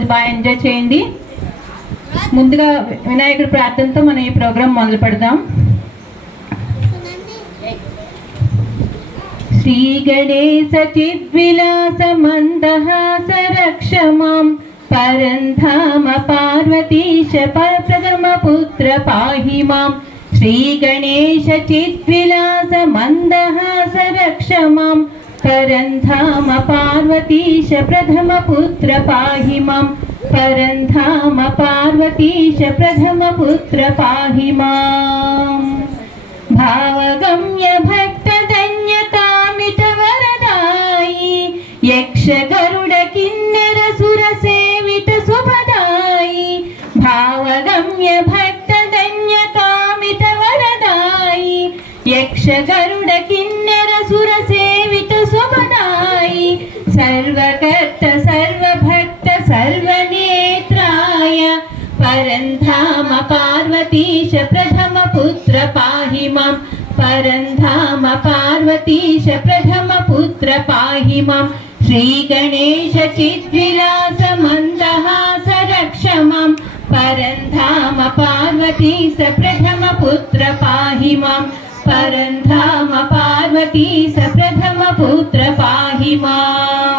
బాగా ఎంజాయ్ చేయండి. ముందుగా వినాయకుడి ప్రార్థనతో మనం ఈ ప్రోగ్రాం మొదలు పెడదాం. శ్రీ గణేశ చిద్విలాస మందహాస రక్షమాం పరంధామ పార్వతీశ ప్రథమ పుత్ర పాహి మాం. శ్రీ గణేశ చిద్విలాస మందహాస రక్షమాం పరంధామ పార్వతీశ ప్రథమ పుత్ర పాహి మాం. పరంధామ పార్వతీశ ప్రథమ పుత్ర పాహి మాం. భావగమ్య భక్త ధన్యకామిత వరదాయి యక్ష గరుడ కిన్నెర సుర సేవిత శుభదాయి. భావగమ్య భక్త ధన్యకామిత వరదాయి యక్ష గరుడ కిన్నెర సుర సేవిత శుభదాయి. సర్వకర్త సర్వభక్త సర్వనేత్రాయ పరంధామ పార్వతీశ ప్రథమ పుత్ర పాహి మాం. పరంధామ పార్వతీశ ప్రథమ పుత్ర పాహి మాం. శ్రీ గణేశ చిద్విలాస మందహాస రక్షమాం పరంధామ పార్వతీశ ప్రథమ పుత్ర పాహి మాం. పరంధామ పార్వతీశ ప్రథమ పుత్ర పాహి మాం.